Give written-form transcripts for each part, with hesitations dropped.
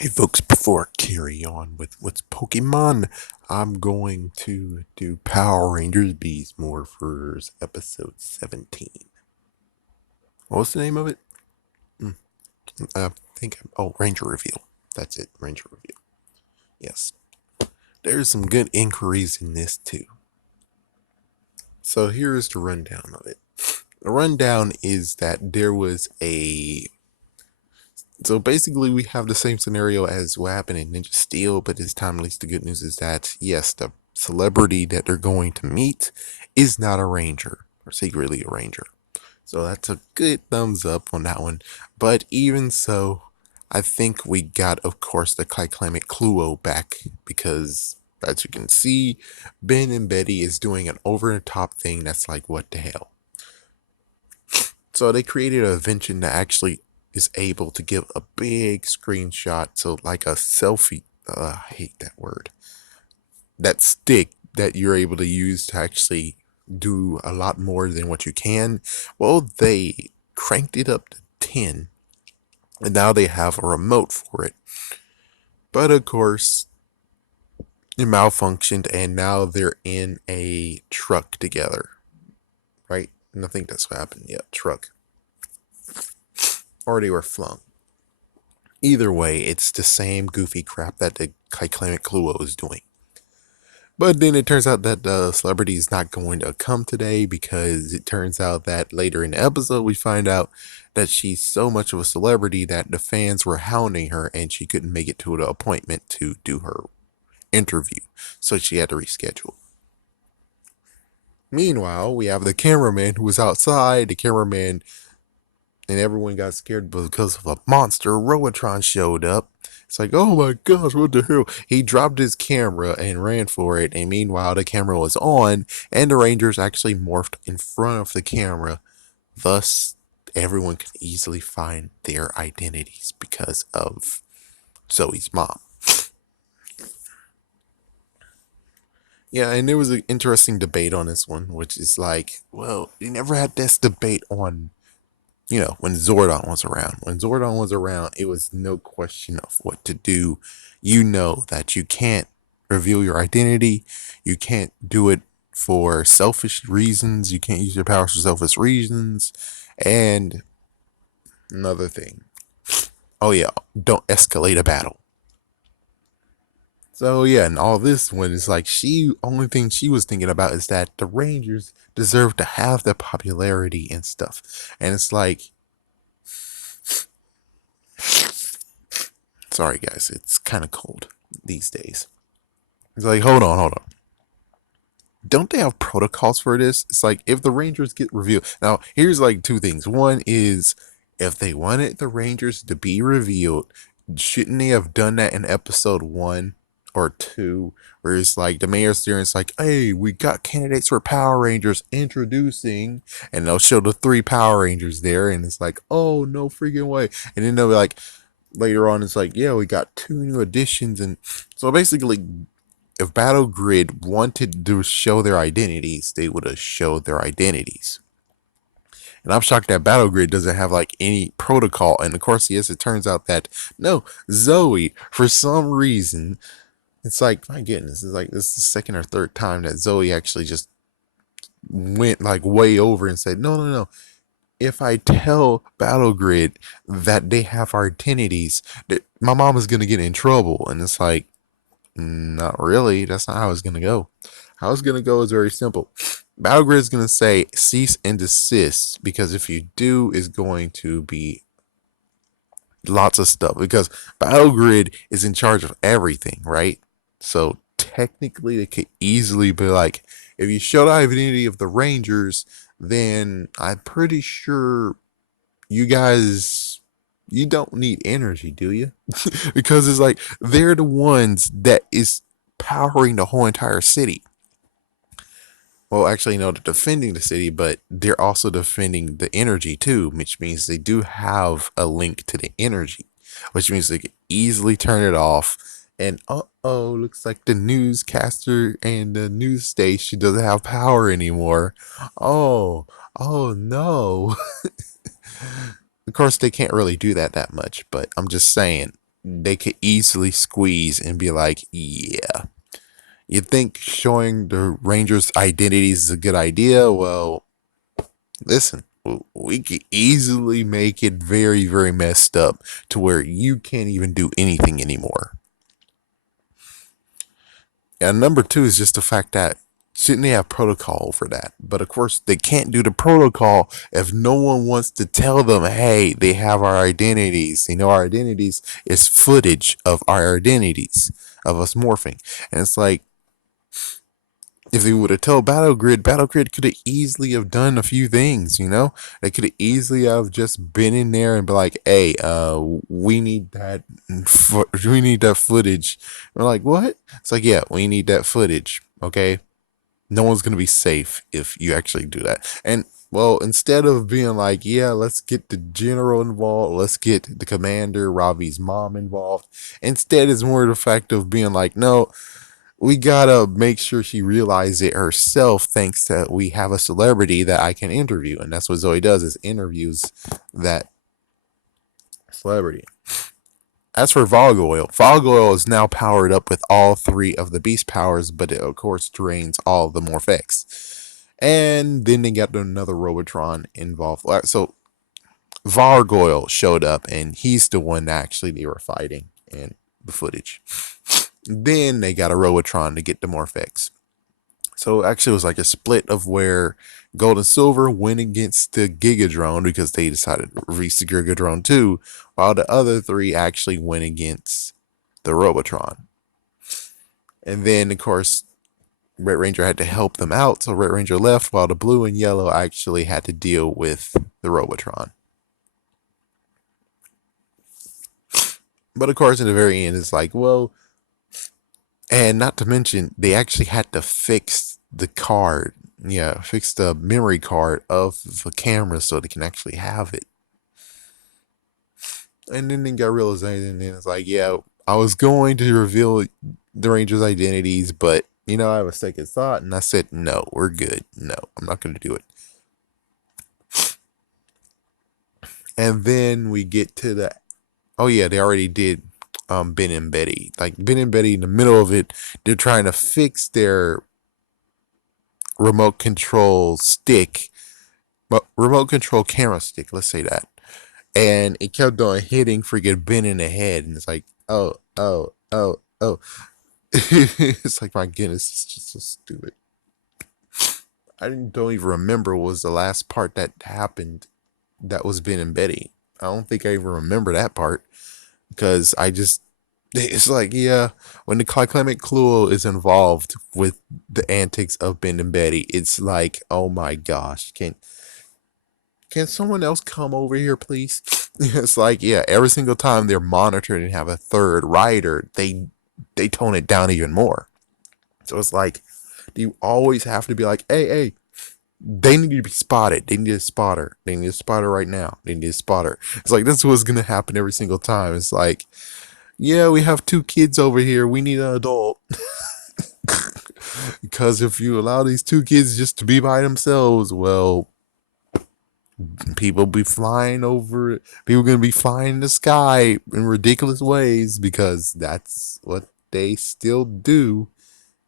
Hey folks, before I carry on with what's Pokemon, I'm going to do Power Rangers Beast Morphers episode 17. What's the name of it? Hmm, I think, Ranger Reveal. That's it, Ranger Reveal. Yes. There's some good inquiries in this too. So here's the rundown of it. The rundown is that there was a So basically, we have the same scenario as what happened in Ninja Steel, but this time, at least the good news is that, yes, the celebrity that they're going to meet is not a ranger, or secretly a ranger. So that's a good thumbs up on that one. But even so, I think we got, of course, the Climate Cluo back because, as you can see, Ben and Betty is doing an over the top thing that's like, what the hell? So they created an invention that actually is able to give a big screenshot. So like a selfie. I hate that word. That stick that you're able to use to actually do a lot more than what you can. Well, they cranked it up to 10. And now they have a remote for it. But of course, it malfunctioned and now they're in a truck together. Right? And I think that's what happened. Yeah, truck. Or they were flung. Either way, it's the same goofy crap that the Climate Cluo is doing. But then it turns out that the celebrity is not going to come today because it turns out that later in the episode we find out that she's so much of a celebrity that the fans were hounding her and she couldn't make it to the appointment to do her interview. So she had to reschedule. Meanwhile, we have the cameraman who was outside. The cameraman and everyone got scared because of a monster. Robotron showed up. It's like, oh my gosh, what the hell? He dropped his camera and ran for it, and meanwhile, the camera was on, and the Rangers actually morphed in front of the camera. Thus, everyone could easily find their identities because of Zoe's mom. Yeah, and there was an interesting debate on this one, which is like, well, you never had this debate on when Zordon was around. When Zordon was around, it was no question of what to do. You know that you can't reveal your identity. You can't do it for selfish reasons. You can't use your powers for selfish reasons. And another thing. Oh yeah, don't escalate a battle. So yeah, and all this one is like she only thing she was thinking about is that the Rangers deserve to have the popularity and stuff. And it's like sorry, guys, it's kind of cold these days. It's like, hold on. Don't they have protocols for this? It's like if the Rangers get revealed. Now, here's like two things. One is if they wanted the Rangers to be revealed, shouldn't they have done that in episode 1 or 2? Where it's like the mayor's there and it's like, hey, we got candidates for Power Rangers introducing, and they'll show the 3 Power Rangers there, and it's like, oh, no freaking way. And then they'll be like, later on it's like, yeah, we got 2 new additions. And so basically, if Battle Grid wanted to show their identities, they would have showed their identities. And I'm shocked that Battle Grid doesn't have like any protocol. And of course, yes, it turns out that no, Zoe, for some reason, it's like, my goodness, it's like this is the second or third time that Zoe actually just went like way over and said, no, no, no. If I tell Battle Grid that they have our identities, that my mom is gonna get in trouble. And it's like, not really. That's not how it's gonna go. How it's gonna go is very simple. Battle Grid is gonna say cease and desist because if you do, is going to be lots of stuff because Battle Grid is in charge of everything, right? So technically, they could easily be like, if you show the identity of the Rangers, then I'm pretty sure you guys you don't need energy, do you? Because it's like they're the ones that is powering the whole entire city. Well, actually, no, they're defending the city, but they're also defending the energy too, which means they do have a link to the energy, which means they can easily turn it off. And looks like the newscaster and the news station doesn't have power anymore. Oh, oh no. Of course, they can't really do that much, but I'm just saying they could easily squeeze and be like, yeah. You think showing the Rangers' identities is a good idea? Well, listen, we could easily make it very, very messed up to where you can't even do anything anymore. And number two is just the fact that shouldn't they have protocol for that? But of course, they can't do the protocol if no one wants to tell them, hey, they have our identities. You know, our identities is footage of our identities, of us morphing. And it's like, if they would have told Battle Grid could have easily have done a few things, you know? They could have easily have just been in there and be like, hey, we need that, we need that footage. We're like, what? It's like, yeah, we need that footage, okay? No one's going to be safe if you actually do that. And well, instead of being like, yeah, let's get the general involved, let's get the commander, Robbie's mom involved. Instead, it's more the fact of being like, no, we gotta make sure she realizes it herself. Thanks to we have a celebrity that I can interview, and that's what Zoe does is interviews that celebrity. As for Vogue Oil is now powered up with all three of the beast powers, but it of course drains all of the Morphex. And then they got another Robotron involved. So Vargoyle showed up, and he's the one that actually they were fighting in the footage. Then they got a Robotron to get the Morphex. So actually, it was like a split of where Gold and Silver went against the Gigadrone because they decided to release the Gigadrone too, while the other three actually went against the Robotron. And then, of course, Red Ranger had to help them out, so Red Ranger left while the blue and yellow actually had to deal with the Robotron. But of course, in the very end, it's like, well, and not to mention, they actually had to fix the card. Yeah, fix the memory card of the camera so they can actually have it. And then they got realization, and it's like, yeah, I was going to reveal the Rangers' identities, but you know, I have a second thought, and I said, no, we're good. No, I'm not going to do it. And then we get to the, oh yeah, they already did Ben and Betty. Like Ben and Betty, in the middle of it, they're trying to fix their remote control stick, remote control camera stick. Let's say that, and it kept on hitting freaking Ben in the head, and it's like, oh, oh, oh, oh. It's like, my goodness, it's just so stupid. Don't even remember what was the last part that happened that was Ben and Betty. I don't think I even remember that part because it's like, yeah, when the Climate Clue is involved with the antics of Ben and Betty, it's like, oh my gosh, can someone else come over here, please? It's like, yeah, every single time they're monitored and have a third rider, they tone it down even more. So it's like, do you always have to be like, hey, they need to be spotted. They need a spotter. They need a spotter right now. They need a spotter. It's like, that's what's gonna happen every single time. It's like, yeah, we have two kids over here. We need an adult. Because if you allow these two kids just to be by themselves, well, people be flying over. People gonna be flying in the sky in ridiculous ways because that's what they still do.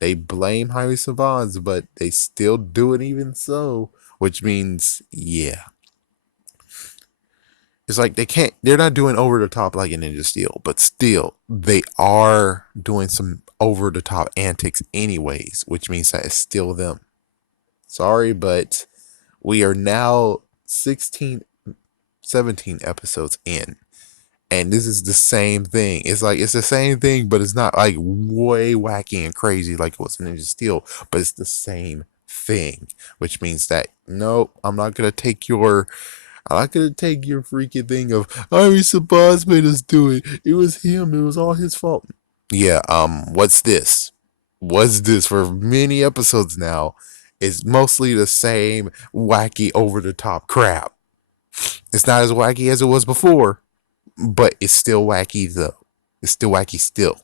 They blame highway savants, but they still do it even so. Which means, yeah, it's like they're not doing over the top like in Ninja Steel, but still, they are doing some over the top antics anyways, which means that it's still them. Sorry, but we are now 16, 17 episodes in. And this is the same thing. It's like it's the same thing, but it's not like way wacky and crazy like it was in Ninja Steel. But it's the same thing, which means that nope, I'm not gonna take your freaking thing of Iris Boss made us do it. It was him. It was all his fault. Yeah. What's this? What's this for many episodes now? It's mostly the same wacky over the top crap. It's not as wacky as it was before, but it's still wacky though. It's still wacky still.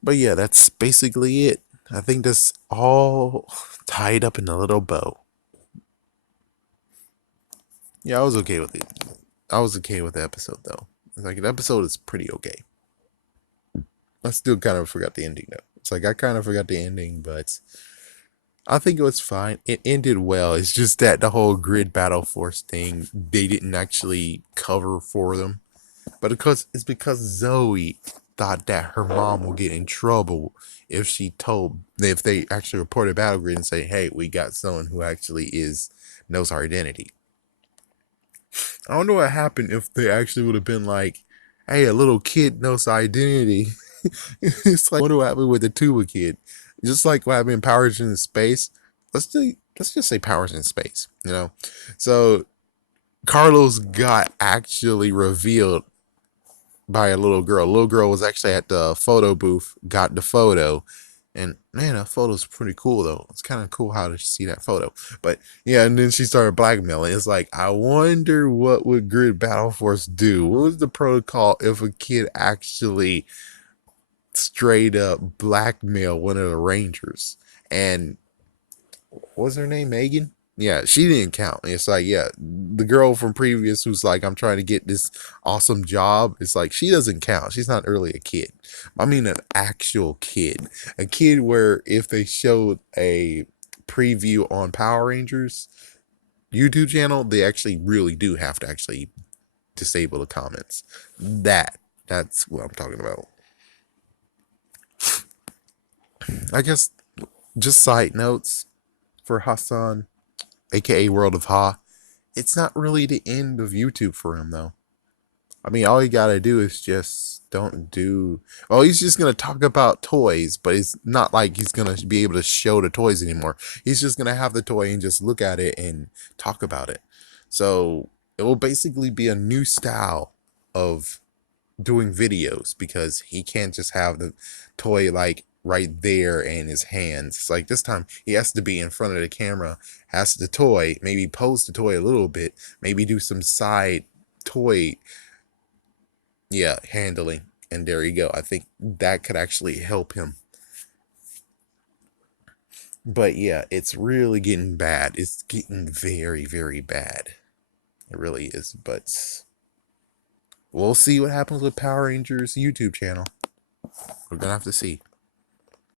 But yeah, that's basically it. I think that's all tied up in a little bow. Yeah, I was okay with it. I was okay with the episode though. Like the episode is pretty okay. I still kind of forgot the ending though. It's like I kind of forgot the ending, but I think it was fine. It ended well. It's just that the whole grid battle force thing they didn't actually cover for them. But because Zoe thought that her mom will get in trouble if they actually reported Battle Grid and say, hey, we got someone who actually knows our identity. I don't know what happened if they actually would have been like, hey, a little kid knows our identity. It's like I wonder what happened with the tuba kid. Just like what happened in Powers in Space. Let's just say Powers in Space, you know? So Carlos got actually revealed by a little girl. A little girl was actually at the photo booth, got the photo, and man, that photo's pretty cool though. It's kind of cool how to see that photo. But yeah, and then she started blackmailing. It's like I wonder what would Grid Battle Force do. What was the protocol if a kid actually straight up blackmail one of the Rangers? And what was her name? Megan? Yeah, she didn't count. It's like, yeah, the girl from previous who's like, I'm trying to get this awesome job. It's like, she doesn't count. She's not really a kid. I mean, an actual kid. A kid where if they showed a preview on Power Rangers YouTube channel, they actually really do have to actually disable the comments. That's what I'm talking about. I guess just side notes for Hassan, aka World of Ha. It's not really the end of YouTube for him though. I mean, all you gotta do is just don't do. Well, he's just gonna talk about toys, but it's not like he's gonna be able to show the toys anymore. He's just gonna have the toy and just look at it and talk about it. So it will basically be a new style of doing videos because he can't just have the toy like right there in his hands. It's like this time he has to be in front of the camera, has the toy, maybe pose the toy a little bit, maybe do some side toy, yeah, handling. And there you go. I think that could actually help him. But yeah, it's really getting bad. It's getting very, very bad. It really is. But we'll see what happens with Power Rangers YouTube channel. We're gonna have to see.